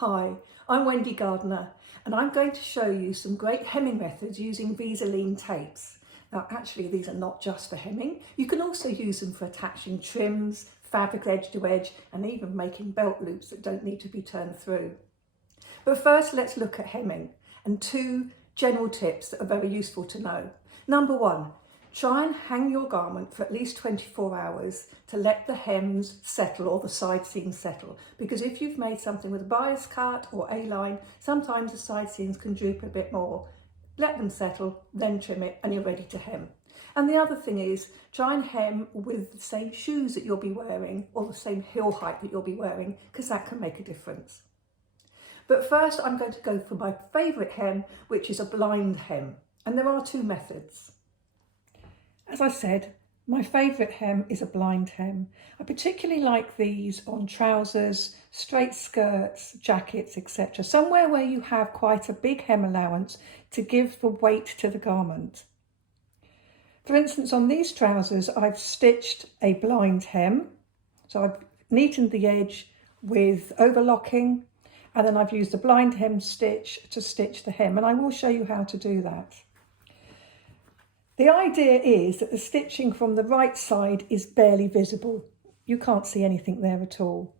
Hi, I'm Wendy Gardiner and I'm going to show you some great hemming methods using Vlieseline tapes. Now actually these are not just for hemming, you can also use them for attaching trims, fabric edge to edge and even making belt loops that don't need to be turned through. But first let's look at hemming and two general tips that are very useful to know. Number one, try and hang your garment for at least 24 hours to let the hems settle or the side seams settle. Because if you've made something with a bias cut or A-line, sometimes the side seams can droop a bit more. Let them settle, then trim it and you're ready to hem. And the other thing is, try and hem with the same shoes that you'll be wearing or the same heel height that you'll be wearing, because that can make a difference. But first I'm going to go for my favourite hem, which is a blind hem. And there are two methods. As I said, my favourite hem is a blind hem. I particularly like these on trousers, straight skirts, jackets, etc. Somewhere where you have quite a big hem allowance to give the weight to the garment. For instance, on these trousers, I've stitched a blind hem. So I've neatened the edge with overlocking, and then I've used the blind hem stitch to stitch the hem, and I will show you how to do that. The idea is that the stitching from the right side is barely visible. You can't see anything there at all.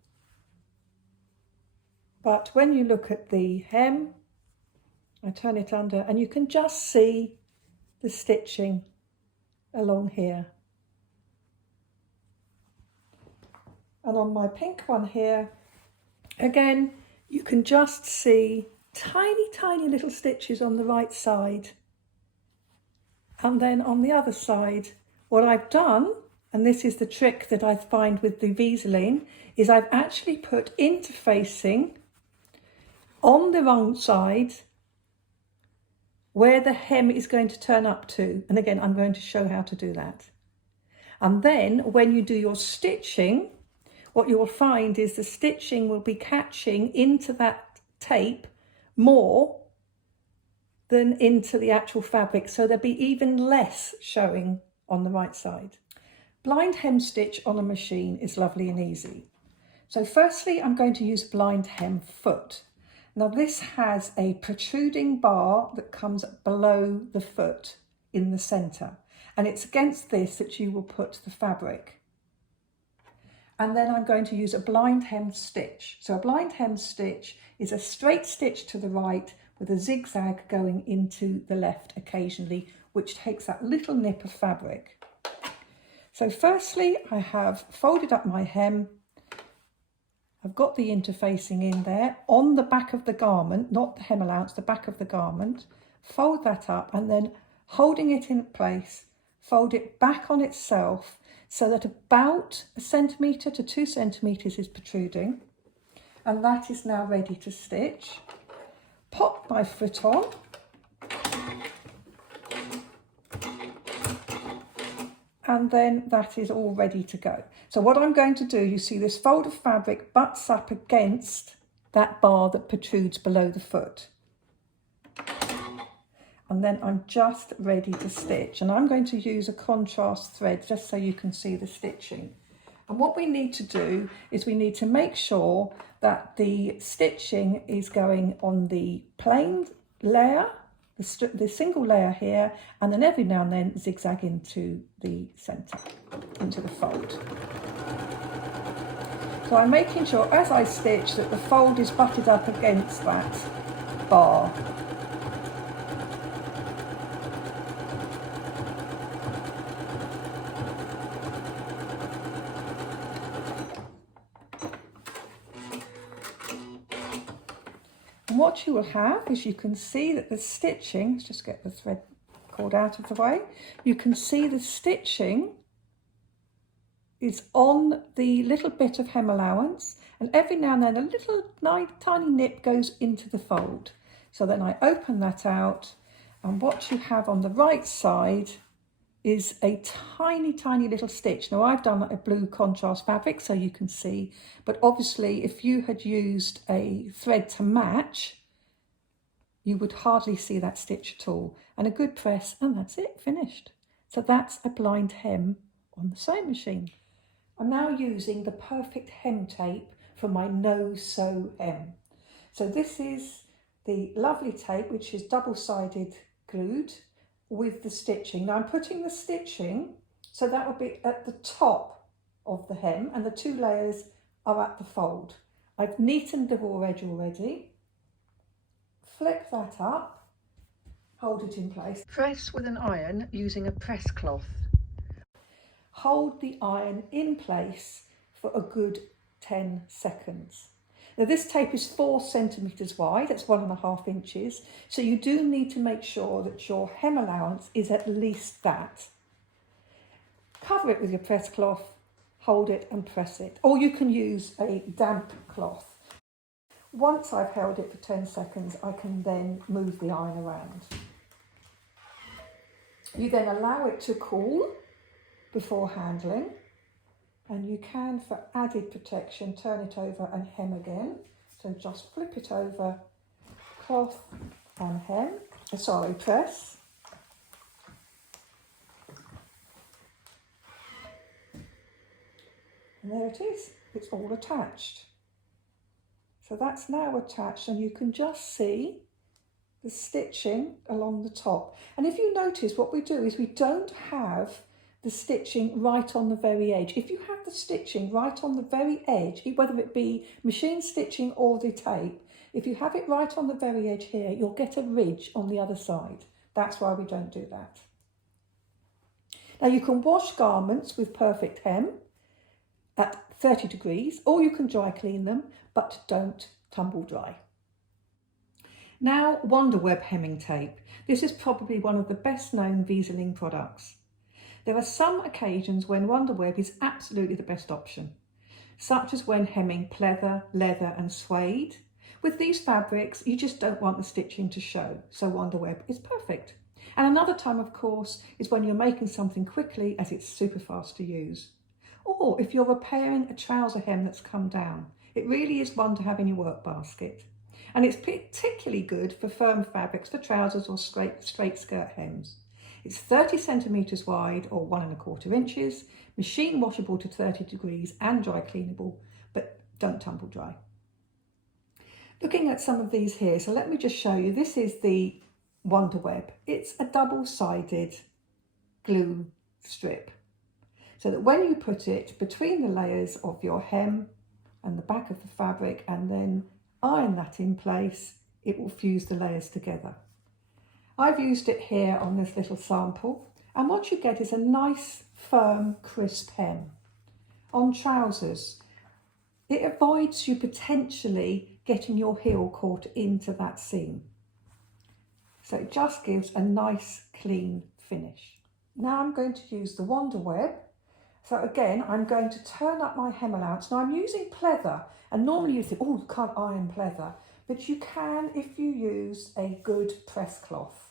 But when you look at the hem, I turn it under and you can just see the stitching along here. And on my pink one here, again, you can just see tiny, tiny little stitches on the right side. And then on the other side, what I've done, and this is the trick that I find with the Vlieseline, is I've actually put interfacing on the wrong side where the hem is going to turn up to. And again, I'm going to show how to do that. And then when you do your stitching, what you will find is the stitching will be catching into that tape more than into the actual fabric, so there'll be even less showing on the right side. Blind hem stitch on a machine is lovely and easy. So firstly, I'm going to use blind hem foot. Now this has a protruding bar that comes below the foot in the centre, and it's against this that you will put the fabric. And then I'm going to use a blind hem stitch. So a blind hem stitch is a straight stitch to the right with a zigzag going into the left occasionally, which takes that little nip of fabric. So firstly, I have folded up my hem. I've got the interfacing in there on the back of the garment, not the hem allowance, the back of the garment. Fold that up and then holding it in place, fold it back on itself so that about 1 centimetre to 2 centimetres is protruding. And that is now ready to stitch. Pop my foot on, and then that is all ready to go. So what I'm going to do, you see this fold of fabric butts up against that bar that protrudes below the foot. And then I'm just ready to stitch, and I'm going to use a contrast thread just so you can see the stitching. And what we need to do is we need to make sure that the stitching is going on the plain layer, the single layer here, and then every now and then zigzag into the centre, into the fold. So I'm making sure as I stitch that the fold is butted up against that bar. And what you will have is you can see that the stitching, let's just get the thread cord out of the way, you can see the stitching is on the little bit of hem allowance, and every now and then a little tiny nip goes into the fold. So then I open that out, and what you have on the right side is a tiny, tiny little stitch. Now I've done a blue contrast fabric so you can see, but obviously if you had used a thread to match, you would hardly see that stitch at all. And a good press, and that's it, finished. So that's a blind hem on the sewing machine. I'm now using the perfect hem tape for my no-sew hem. So this is the lovely tape, which is double-sided glued with the stitching. Now I'm putting the stitching, so that will be at the top of the hem, and the 2 layers are at the fold. I've neatened the raw edge already. Flip that up, hold it in place. Press with an iron using a press cloth. Hold the iron in place for a good 10 seconds. Now this tape is 4 centimetres wide, that's 1.5 inches, so you do need to make sure that your hem allowance is at least that. Cover it with your press cloth, hold it and press it, or you can use a damp cloth. Once I've held it for 10 seconds, I can then move the iron around. You then allow it to cool before handling, and you can, for added protection, turn it over and hem again. So just flip it over, cloth and hem, press. And there it is, it's all attached. So that's now attached, and you can just see the stitching along the top. And if you notice, what we do is we don't have the stitching right on the very edge. If you have the stitching right on the very edge, whether it be machine stitching or the tape, if you have it right on the very edge here, you'll get a ridge on the other side. That's why we don't do that. Now you can wash garments with perfect hem at 30 degrees, or you can dry clean them, but don't tumble dry. Now, Wonderweb hemming tape. This is probably one of the best known Vlieseline products. There are some occasions when Wonderweb is absolutely the best option, such as when hemming pleather, leather and suede. With these fabrics, you just don't want the stitching to show, so Wonderweb is perfect. And another time, of course, is when you're making something quickly, as it's super fast to use. Or if you're repairing a trouser hem that's come down, it really is one to have in your work basket. And it's particularly good for firm fabrics for trousers or straight skirt hems. It's 30 centimetres wide or 1.25 inches, machine washable to 30 degrees and dry cleanable, but don't tumble dry. Looking at some of these here, so let me just show you. This is the Wonderweb. It's a double-sided glue strip, so that when you put it between the layers of your hem and the back of the fabric and then iron that in place, it will fuse the layers together. I've used it here on this little sample, and what you get is a nice, firm, crisp hem. On trousers, it avoids you potentially getting your heel caught into that seam. So it just gives a nice, clean finish. Now I'm going to use the Wonderweb. So again, I'm going to turn up my hem allowance. Now I'm using pleather, and normally you think, oh, you can't iron pleather, but you can if you use a good press cloth.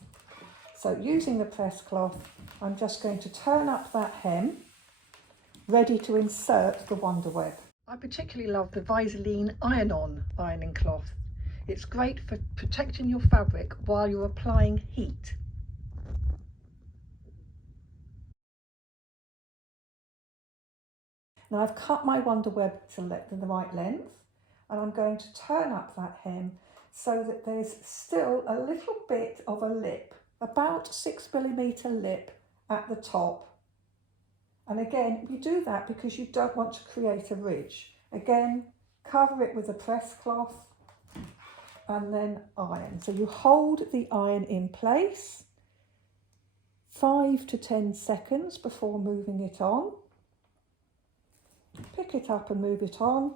So using the press cloth, I'm just going to turn up that hem, ready to insert the Wonderweb. I particularly love the Vlieseline iron-on ironing cloth. It's great for protecting your fabric while you're applying heat. Now I've cut my Wonderweb to the right length, and I'm going to turn up that hem so that there's still a little bit of a lip, about 6mm lip at the top. And again, you do that because you don't want to create a ridge. Again, cover it with a press cloth and then iron. So you hold the iron in place 5 to 10 seconds before moving it on. Pick it up and move it on.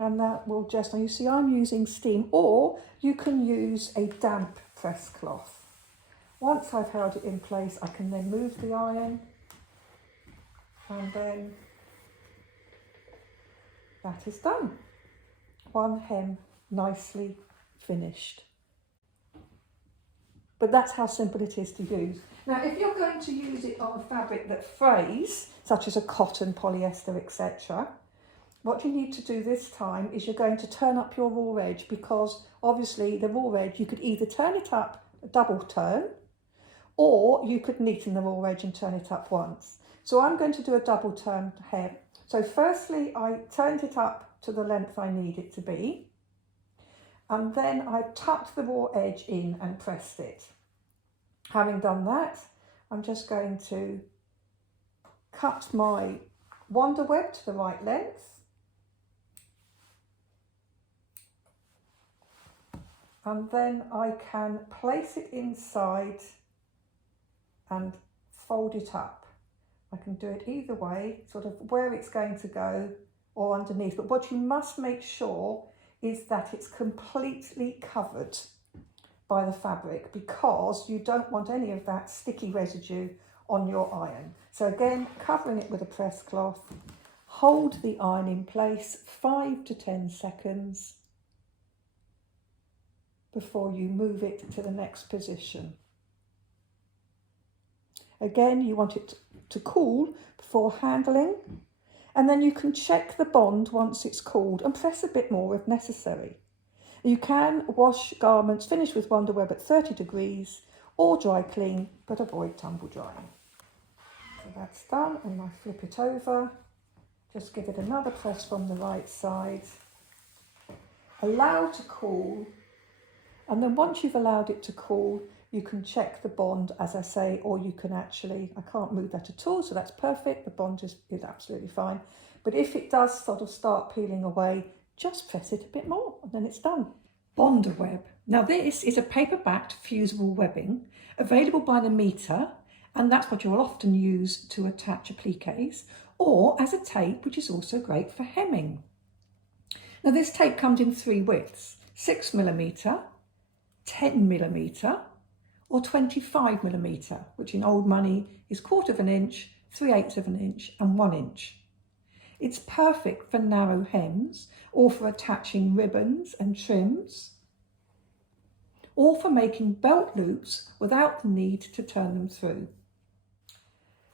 And that will just, now you see I'm using steam, or you can use a damp press cloth. Once I've held it in place, I can then move the iron, and then that is done. One hem nicely finished. But that's how simple it is to use. Now, if you're going to use it on a fabric that frays, such as a cotton, polyester, etc., what you need to do this time is you're going to turn up your raw edge, because obviously the raw edge, you could either turn it up a double turn, or you could neaten the raw edge and turn it up once. So I'm going to do a double turned hem. So firstly, I turned it up to the length I need it to be. And then I tucked the raw edge in and pressed it. Having done that, I'm just going to cut my wonder web to the right length. And then I can place it inside and fold it up. I can do it either way, sort of where it's going to go or underneath. But what you must make sure is that it's completely covered by the fabric, because you don't want any of that sticky residue on your iron. So again, covering it with a press cloth, hold the iron in place 5 to 10 seconds before you move it to the next position. Again, you want it to cool before handling, and then you can check the bond once it's cooled and press a bit more if necessary. You can wash garments finished with wonder web at 30 degrees or dry clean, but avoid tumble drying. So that's done, and I flip it over. Just give it another press from the right side. Allow to cool, and then once you've allowed it to cool, you can check the bond, as I say, or you can actually, I can't move that at all, so that's perfect. The bond is absolutely fine. But if it does sort of start peeling away, just press it a bit more and then it's done. Bonder web. Now this is a paper-backed fusible webbing available by the metre, and that's what you'll often use to attach appliques, or as a tape, which is also great for hemming. Now this tape comes in 3 widths, 6mm, 10mm, or 25mm, which in old money is 1/4 inch, 3/8 inch and 1 inch. It's perfect for narrow hems, or for attaching ribbons and trims, or for making belt loops without the need to turn them through.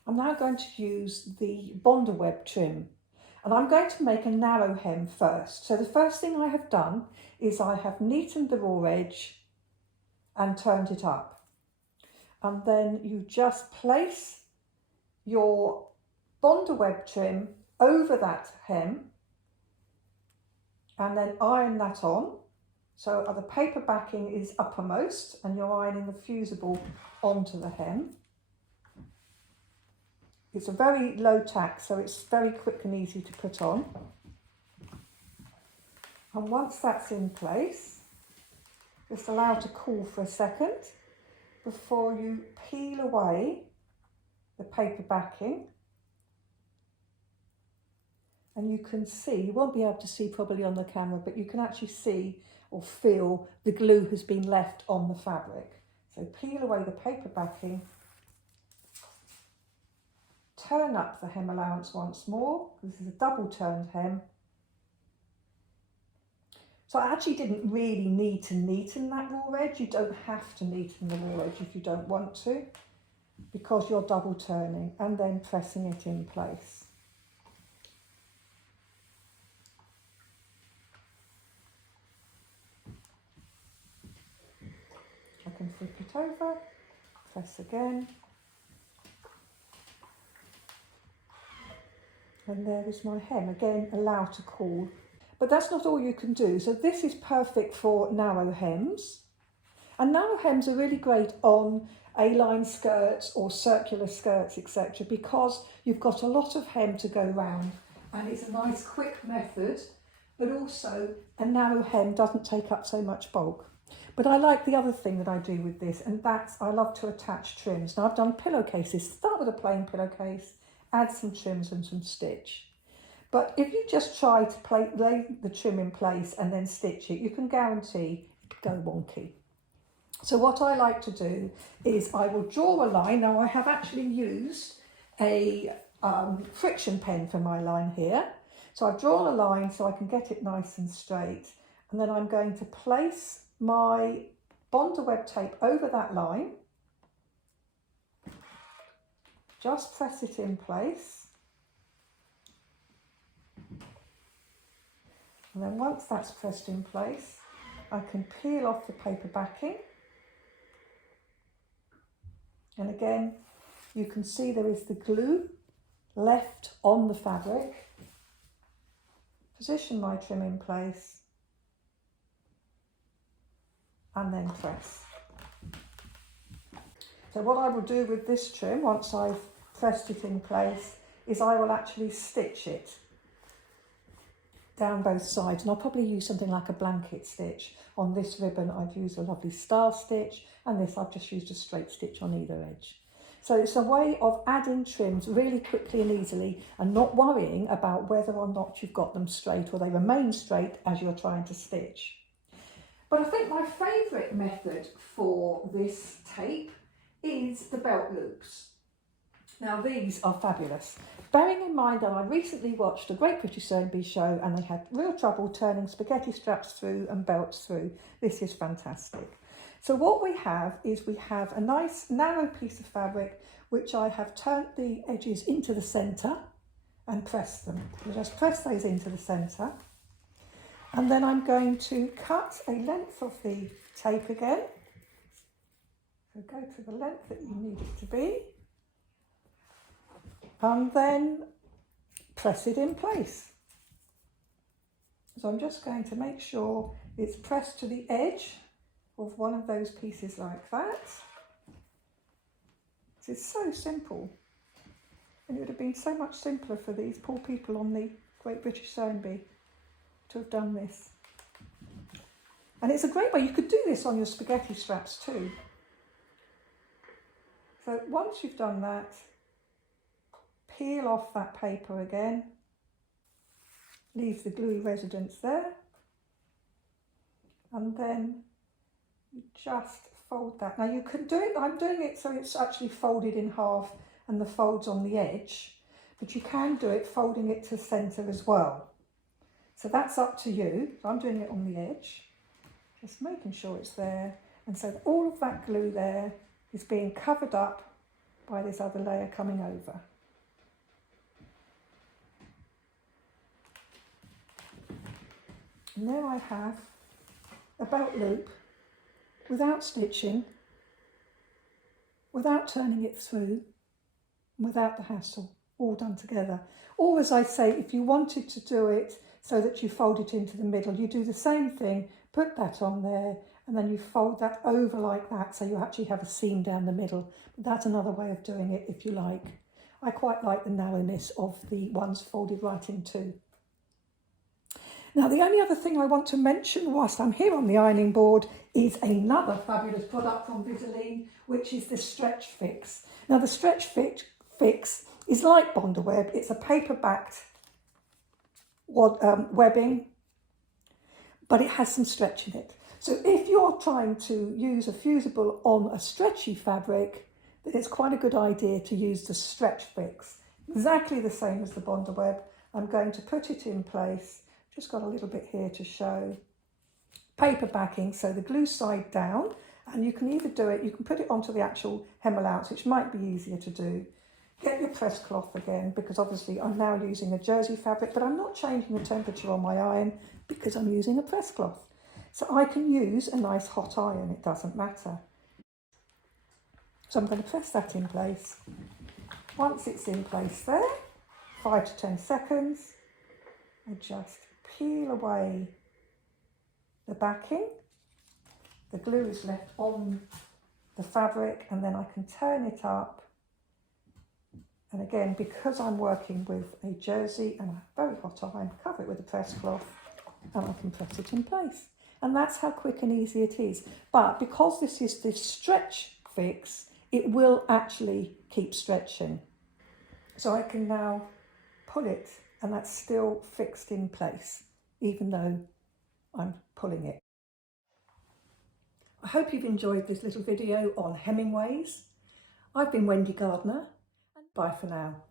I'm now going to use the Bonder web trim, and I'm going to make a narrow hem first. So the first thing I have done is I have neatened the raw edge and turned it up. And then you just place your Bonder web trim over that hem and then iron that on. So the paper backing is uppermost and you're ironing the fusible onto the hem. It's a very low tack, so it's very quick and easy to put on. And once that's in place, just allow it to cool for a second before you peel away the paper backing. And you can see, you won't be able to see probably on the camera, but you can actually see or feel the glue has been left on the fabric. So peel away the paper backing, turn up the hem allowance once more. This is a double turned hem. So I actually didn't really need to neaten that raw edge. You don't have to neaten the raw edge if you don't want to, because you're double turning and then pressing it in place. I can flip it over, press again, and there is my hem. Again, allow to cool. But that's not all you can do. So this is perfect for narrow hems. And narrow hems are really great on A-line skirts or circular skirts, etc., because you've got a lot of hem to go round. And it's a nice quick method, but also a narrow hem doesn't take up so much bulk. But I like the other thing that I do with this, and that's I love to attach trims. Now I've done pillowcases. Start with a plain pillowcase, add some trims and some stitch. But if you just try to lay the trim in place and then stitch it, you can guarantee it could go wonky. So what I like to do is I will draw a line. Now I have actually used a friction pen for my line here. So I've drawn a line so I can get it nice and straight. And then I'm going to place my Bonder web tape over that line. Just press it in place. And then once that's pressed in place, I can peel off the paper backing. And again, you can see there is the glue left on the fabric, position my trim in place, and then press. So what I will do with this trim, once I've pressed it in place, is I will actually stitch it down both sides, and I'll probably use something like a blanket stitch. On this ribbon I've used a lovely star stitch, and this I've just used a straight stitch on either edge. So it's a way of adding trims really quickly and easily, and not worrying about whether or not you've got them straight or they remain straight as you're trying to stitch. But I think my favourite method for this tape is the belt loops. Now these are fabulous. Bearing in mind that I recently watched a Great British Sewing Bee show and they had real trouble turning spaghetti straps through and belts through. This is fantastic. So what we have is we have a nice narrow piece of fabric which I have turned the edges into the centre and pressed them. You just press those into the centre, and then I'm going to cut a length of the tape again. So go to the length that you need it to be, and then press it in place. So I'm just going to make sure it's pressed to the edge of one of those pieces like that. It's so simple, and it would have been so much simpler for these poor people on the Great British Sewing Bee to have done this. And it's a great way, you could do this on your spaghetti straps too. So once you've done that, peel off that paper again, leave the gluey residence there, and then you just fold that. Now you can do it, I'm doing it so it's actually folded in half and the fold's on the edge, but you can do it folding it to the centre as well. So that's up to you. I'm doing it on the edge, just making sure it's there, and so that all of that glue there is being covered up by this other layer coming over. And there I have a belt loop without stitching, without turning it through, without the hassle, all done together. Or as I say, if you wanted to do it so that you fold it into the middle, you do the same thing, put that on there, and then you fold that over like that, so you actually have a seam down the middle. But that's another way of doing it if you like. I quite like the narrowness of the ones folded right in two. Now, the only other thing I want to mention whilst I'm here on the ironing board is another fabulous product from Vlieseline, which is the Stretch Fix. Now, the Stretch Fix is like Bondaweb. It's a paper-backed webbing, but it has some stretch in it. So if you're trying to use a fusible on a stretchy fabric, then it's quite a good idea to use the Stretch Fix. Exactly the same as the Bondaweb. I'm going to put it in place. Just got a little bit here to show. Paper backing, so the glue side down, and you can either do it, you can put it onto the actual hem allowance, which might be easier to do. Get your press cloth again, because obviously I'm now using a jersey fabric, but I'm not changing the temperature on my iron because I'm using a press cloth. So I can use a nice hot iron, it doesn't matter. So I'm going to press that in place. Once it's in place there, 5 to 10 seconds, I just peel away the backing. The glue is left on the fabric, and then I can turn it up. And again, because I'm working with a jersey and a very hot iron, cover it with a press cloth, and I can press it in place. And that's how quick and easy it is. But because this is this Stretch Fix, it will actually keep stretching. So I can now pull it, and that's still fixed in place, even though I'm pulling it. I hope you've enjoyed this little video on Hemingways. I've been Wendy Gardiner, and bye for now.